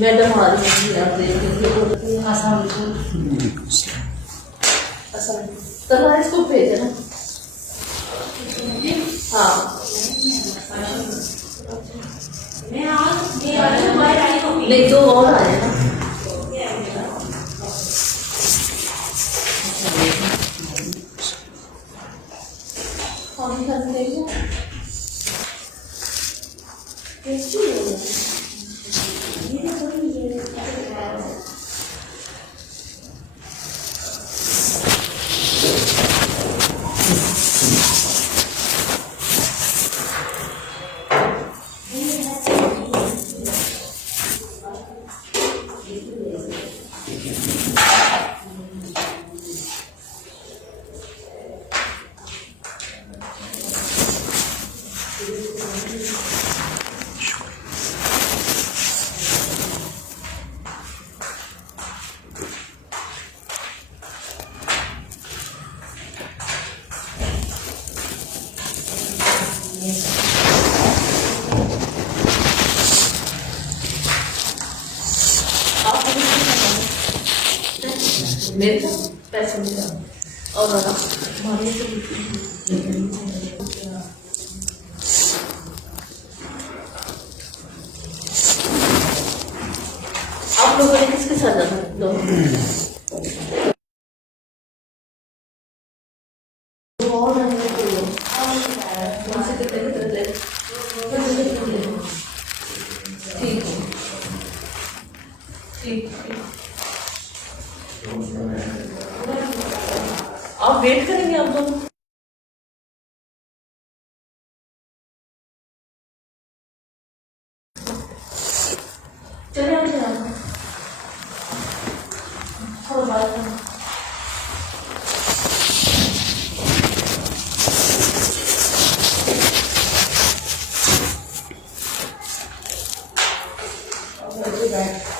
Madam आ रही है आप देखिए। कल इसको भेजना। हाँ नहीं तो और आए ना। मेरे पैसे मिला और आप लोगों ने किसके साथ जाना दो ठीक ठीक आप वेट करेंगे आप दोनों चले थोड़ा बात बैठ